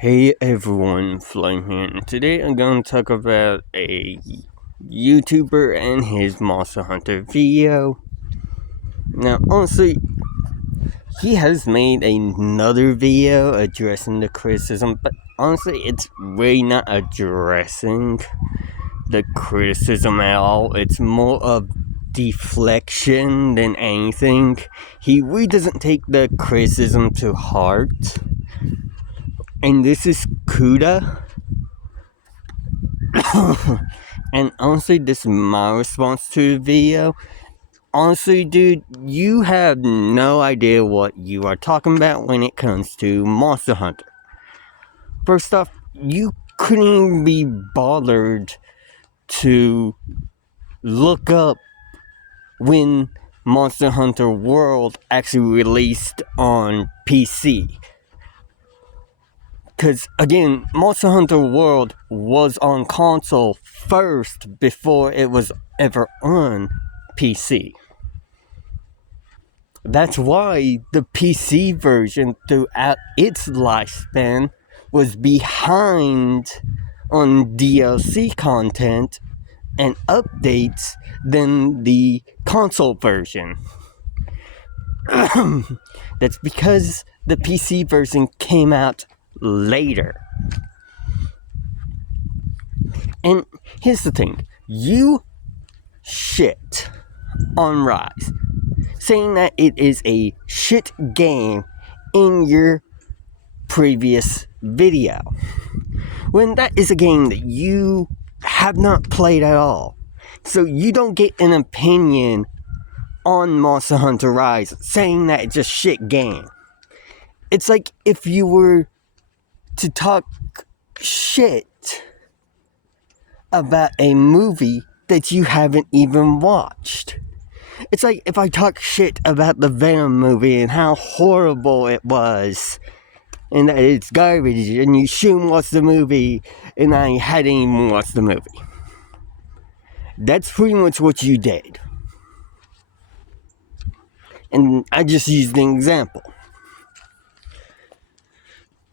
Hey everyone, Flame here, and today I'm going to talk about a YouTuber and his Monster Hunter video. Now, honestly, he has made another video addressing the criticism, but honestly, it's really not addressing the criticism at all. It's more of deflection than anything. He really doesn't take the criticism to heart. And this is Kooda. And honestly, this is my response to the video. Honestly, dude, you have no idea what you are talking about when it comes to Monster Hunter. First off, you couldn't even be bothered to look up when Monster Hunter World actually released on PC. Because, again, Monster Hunter World was on console first before it was ever on PC. That's why the PC version throughout its lifespan was behind on DLC content and updates than the console version. That's because the PC version came out later. And here's the thing, you shit on Rise, saying that it is a shit game in your previous video, when that is a game that you have not played at all. So you don't get an opinion on Monster Hunter Rise saying that it's a shit game. It's like if you were to talk shit about a movie that you haven't even watched. It's like if I talk shit about the Venom movie and how horrible it was, and that it's garbage, and you shouldn't watch the movie, and I hadn't even watched the movie. That's pretty much what you did. And I just used an example.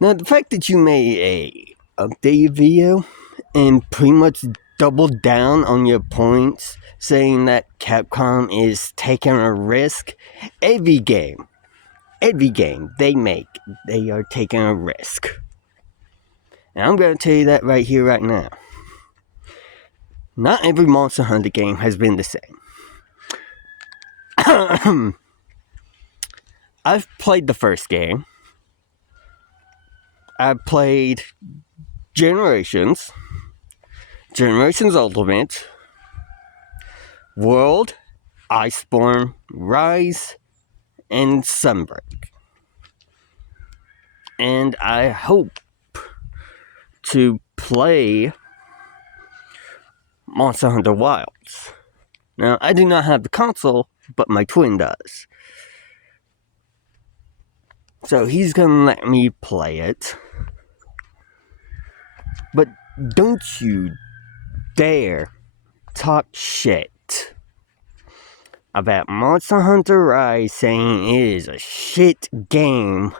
Now, the fact that you made a update video and pretty much doubled down on your points, saying that Capcom is taking a risk, every game they make, they are taking a risk. And I'm going to tell you that right here, right now. Not every Monster Hunter game has been the same. I've played the first game. I've played Generations Ultimate, World, Iceborne, Rise, and Sunbreak. And I hope to play Monster Hunter Wilds. Now, I do not have the console, but my twin does. So he's gonna let me play it. But don't you dare talk shit about Monster Hunter Rise saying it is a shit game,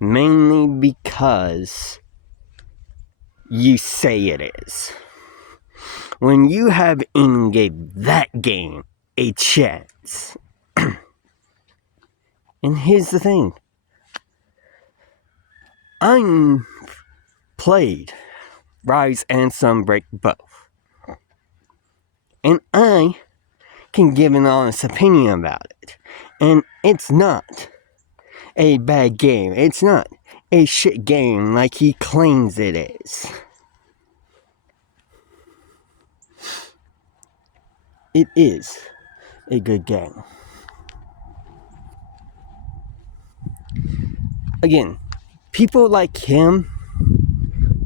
mainly because you say it is, when you haven't even gave that game a chance. And here's the thing, I played Rise and Sunbreak both, and I can give an honest opinion about it. And it's not a bad game. It's not a shit game like he claims it is. It is a good game. Again, people like him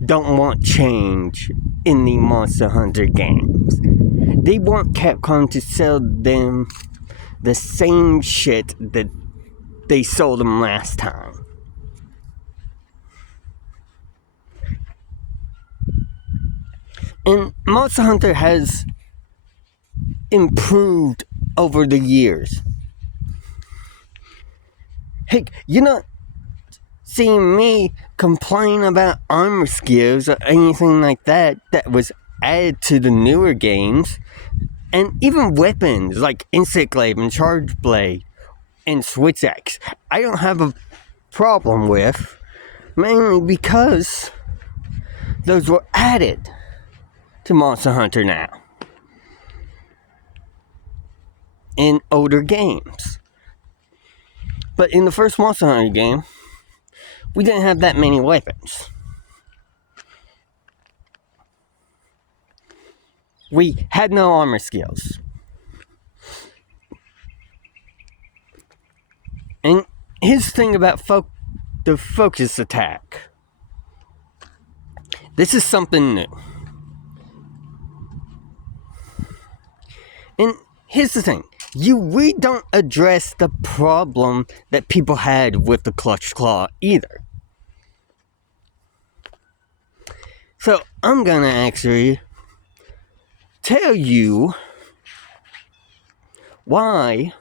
don't want change in the Monster Hunter games. They want Capcom to sell them the same shit that they sold them last time. And Monster Hunter has improved over the years. Heck, you're not seeing me complain about armor skills or anything like that was added to the newer games. And even weapons like Insect Glaive and Charge Blade and Switch Axe, I don't have a problem with, mainly because those were added to Monster Hunter now in older games. But in the first Monster Hunter game, we didn't have that many weapons. We had no armor skills. And here's the thing about the focus attack. This is something new. And here's the thing. We don't address the problem that people had with the clutch claw either. So I'm gonna actually tell you why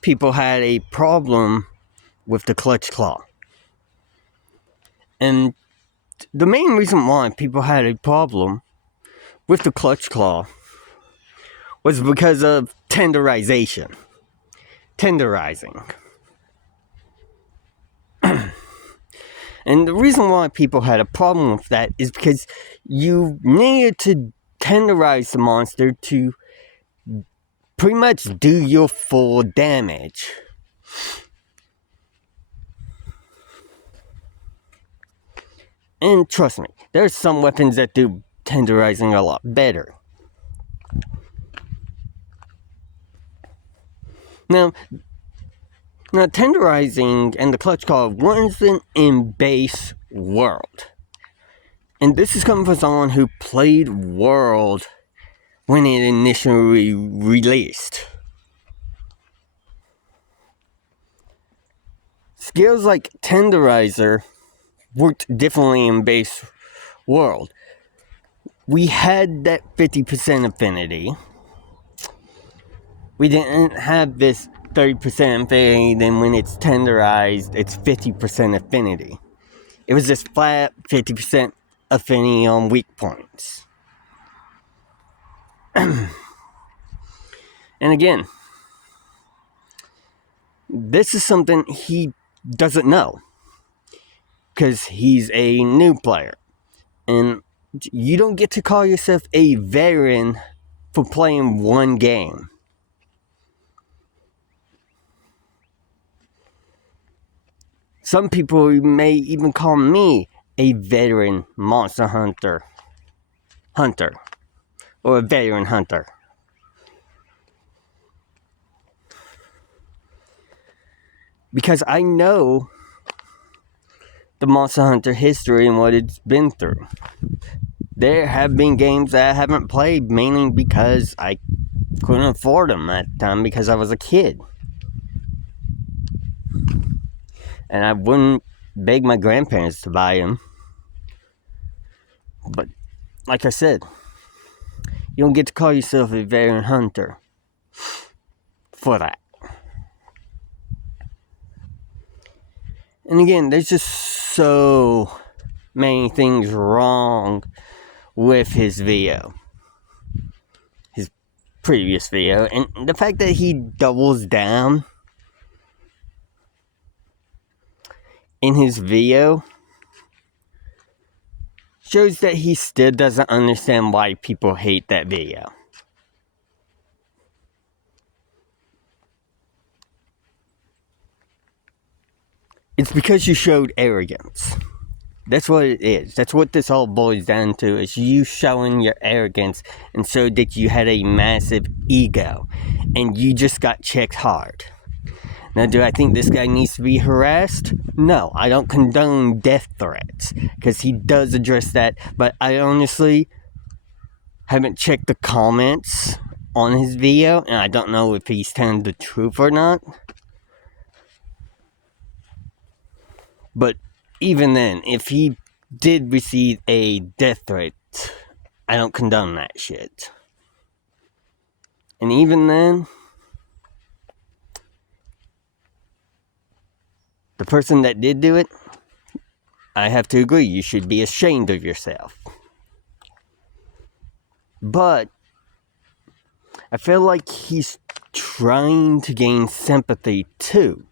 people had a problem with the clutch claw. And the main reason why people had a problem with the clutch claw was because of tenderizing. And the reason why people had a problem with that is because you needed to tenderize the monster to pretty much do your full damage. And trust me, there's some weapons that do tenderizing a lot better. Now tenderizing and the clutch claw wasn't in base World. And this is coming from someone who played World when it initially released. Skills like Tenderizer worked differently in base World. We had that 50% affinity. We didn't have this 30% affinity, then when it's tenderized, it's 50% affinity. It was just flat 50% affinity on weak points. And again, this is something he doesn't know, because he's a new player. And you don't get to call yourself a veteran for playing one game. Some people may even call me a veteran monster hunter, or a veteran hunter. Because I know the Monster Hunter history and what it's been through. There have been games that I haven't played, mainly because I couldn't afford them at the time because I was a kid. And I wouldn't beg my grandparents to buy them. But, like I said, you don't get to call yourself a veteran hunter for that. And again, there's just so many things wrong with his video. His previous video. And the fact that he doubles down in his video shows that he still doesn't understand why people hate that video. It's because you showed arrogance. That's what it is. That's what this all boils down to, is you showing your arrogance and so that you had a massive ego and you just got checked hard. Now, do I think this guy needs to be harassed? No, I don't condone death threats, because he does address that, but I honestly haven't checked the comments on his video, and I don't know if he's telling the truth or not. But even then, if he did receive a death threat, I don't condone that shit. And even then, the person that did do it I have to agree, you should be ashamed of yourself. But I feel like he's trying to gain sympathy too.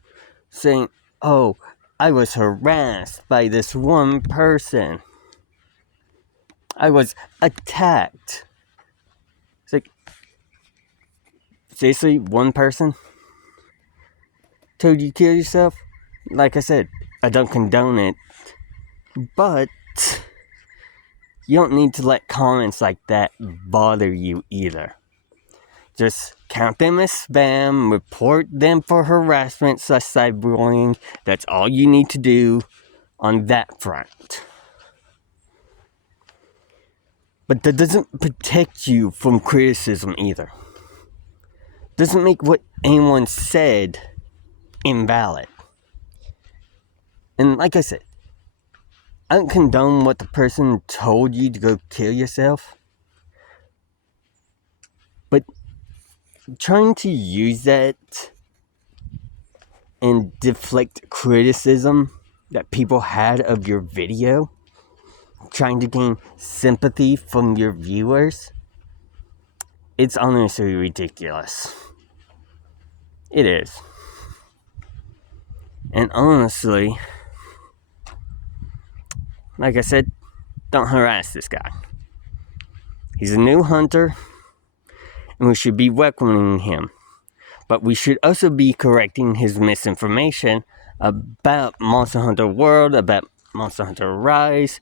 Saying, oh, I was harassed by this one person. I was attacked. It's like, seriously, one person told you to kill yourself? Like I said, I don't condone it. But you don't need to let comments like that bother you either. Just count them as spam, report them for harassment / cyberbullying. That's all you need to do on that front. But that doesn't protect you from criticism either. Doesn't make what anyone said invalid. And like I said, I don't condone what the person told you to go kill yourself. But trying to use that and deflect criticism that people had of your video, trying to gain sympathy from your viewers, it's honestly ridiculous. It is. And honestly, like I said, don't harass this guy. He's a new hunter, and we should be welcoming him. But we should also be correcting his misinformation about Monster Hunter World, about Monster Hunter Rise,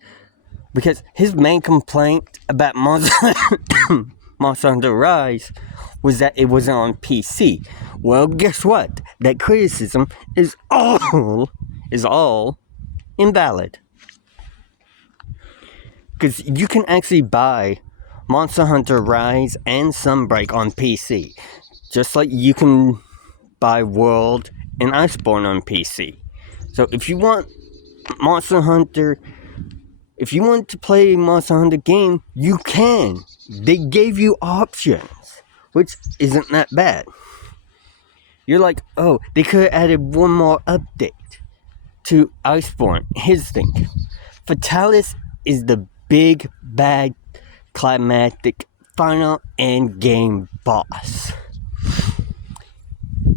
because his main complaint about Monster Hunter Rise was that it wasn't on PC. Well, guess what? That criticism is all invalid. Because you can actually buy Monster Hunter Rise and Sunbreak on PC. Just like you can buy World and Iceborne on PC. So if you want if you want to play a Monster Hunter game, you can. They gave you options, which isn't that bad. You're like, oh, they could have added one more update to Iceborne. Here's the thing. Fatalis is the big, bad, climactic, final end game boss.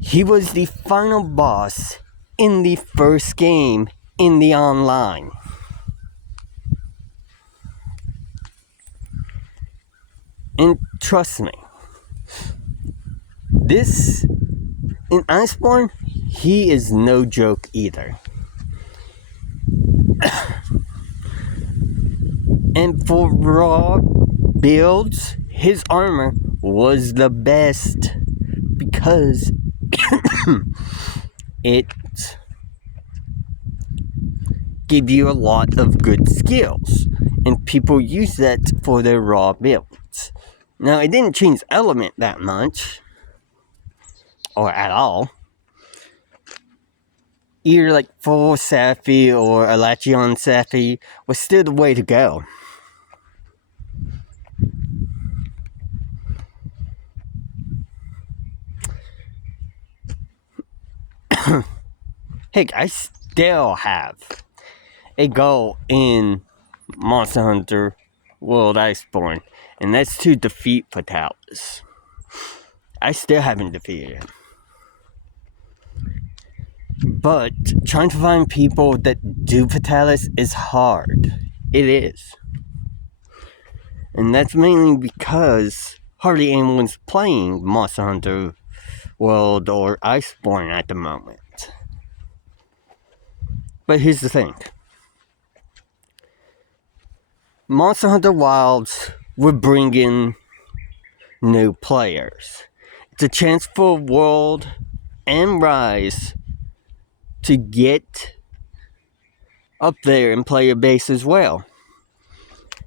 He was the final boss in the first game in the online. And trust me, this, in Iceborne, he is no joke either. And for raw builds, his armor was the best because it gave you a lot of good skills, and people use that for their raw builds. Now, it didn't change element that much, or at all. Either like full Safi or Alachion Safi was still the way to go. Heck, I still have a goal in Monster Hunter World Iceborne, and that's to defeat Fatalis. I still haven't defeated him. But trying to find people that do Fatalis is hard. It is. And that's mainly because hardly anyone's playing Monster Hunter World or Iceborne at the moment. But here's the thing. Monster Hunter Wilds would bring in new players. It's a chance for World and Rise to get up there and play a base as well.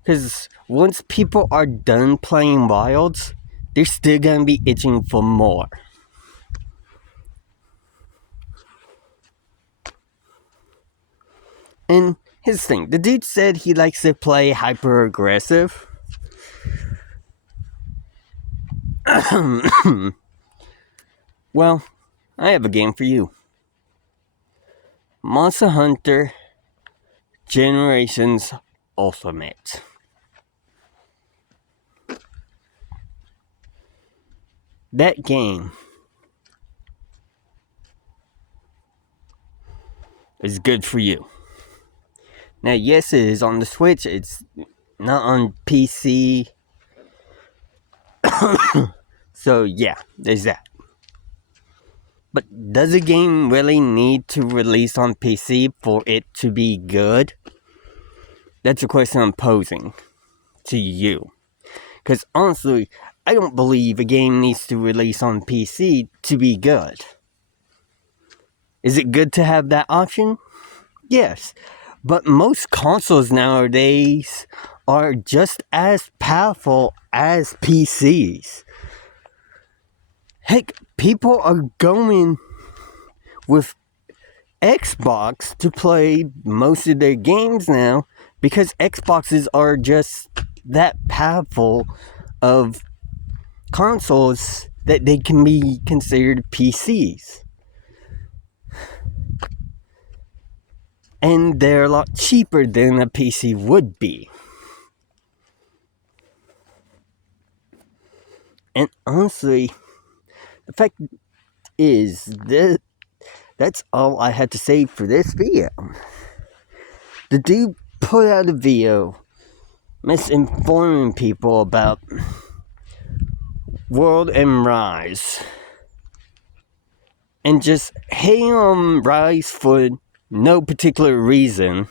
Because once people are done playing Wilds, they're still going to be itching for more. And here's the thing, the dude said he likes to play hyper aggressive. Well, I have a game for you. Monster Hunter Generations Ultimate. That game is good for you. Now, yes, it is on the Switch. It's not on PC. So, yeah, there's that. But does a game really need to release on PC for it to be good? That's a question I'm posing to you. Because honestly, I don't believe a game needs to release on PC to be good. Is it good to have that option? Yes. But most consoles nowadays are just as powerful as PCs. Heck, people are going with Xbox to play most of their games now because Xboxes are just that powerful of consoles that they can be considered PCs. And they're a lot cheaper than a PC would be. And honestly, the fact is that that's all I had to say for this video. The dude put out a video misinforming people about World and Rise. And just hating on Rise for no particular reason.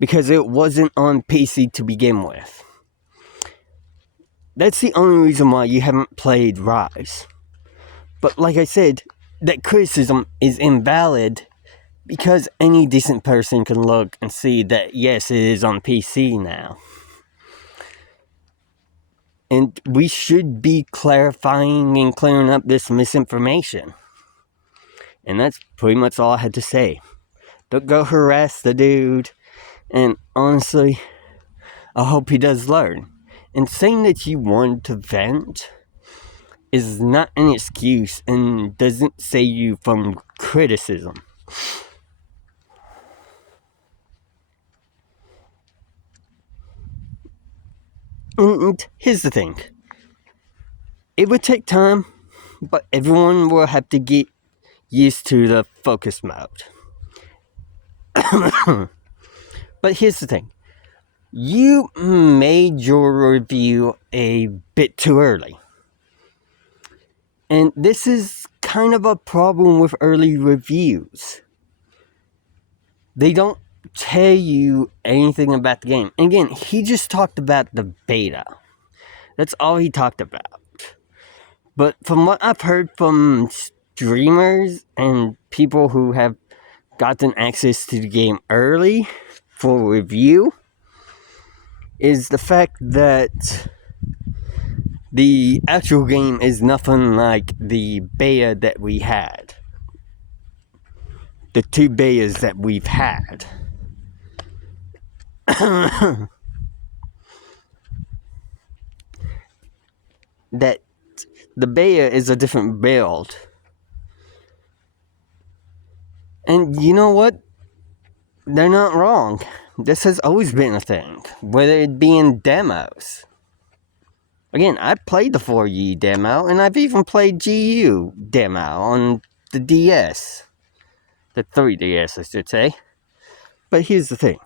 Because it wasn't on PC to begin with. That's the only reason why you haven't played Rise. But like I said, that criticism is invalid because any decent person can look and see that yes, it is on PC now. And we should be clarifying and clearing up this misinformation. And that's pretty much all I had to say. Don't go harass the dude. And honestly, I hope he does learn. And saying that you want to vent is not an excuse and doesn't save you from criticism. And here's the thing. It would take time, but everyone will have to get used to the focus mode. But here's the thing. You made your review a bit too early. And this is kind of a problem with early reviews. They don't tell you anything about the game. And again, he just talked about the beta. That's all he talked about. But from what I've heard from streamers and people who have gotten access to the game early for review, is the fact that the actual game is nothing like the beta that we had. The 2 betas that we've had. That the beta is a different build. And you know what? They're not wrong. This has always been a thing. Whether it be in demos. Again, I played the 4U demo, and I've even played GU demo on the DS. The 3DS, I should say. But here's the thing.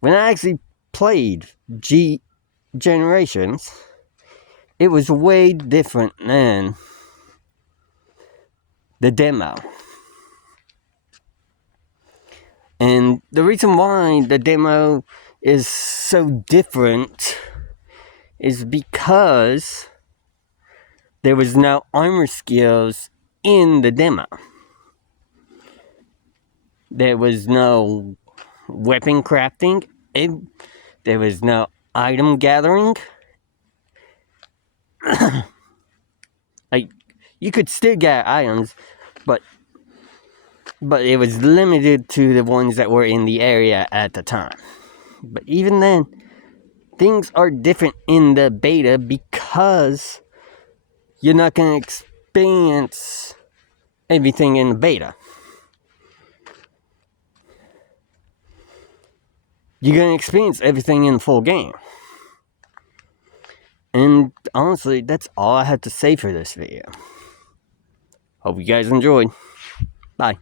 When I actually played G Generations, it was way different than the demo. And the reason why the demo is so different is because there was no armor skills in the demo. There was no weapon crafting. There was no item gathering. Like, you could still get items, but it was limited to the ones that were in the area at the time. But even then, things are different in the beta because you're not going to experience everything in the beta. You're going to experience everything in the full game. And honestly, that's all I have to say for this video. Hope you guys enjoyed. Bye.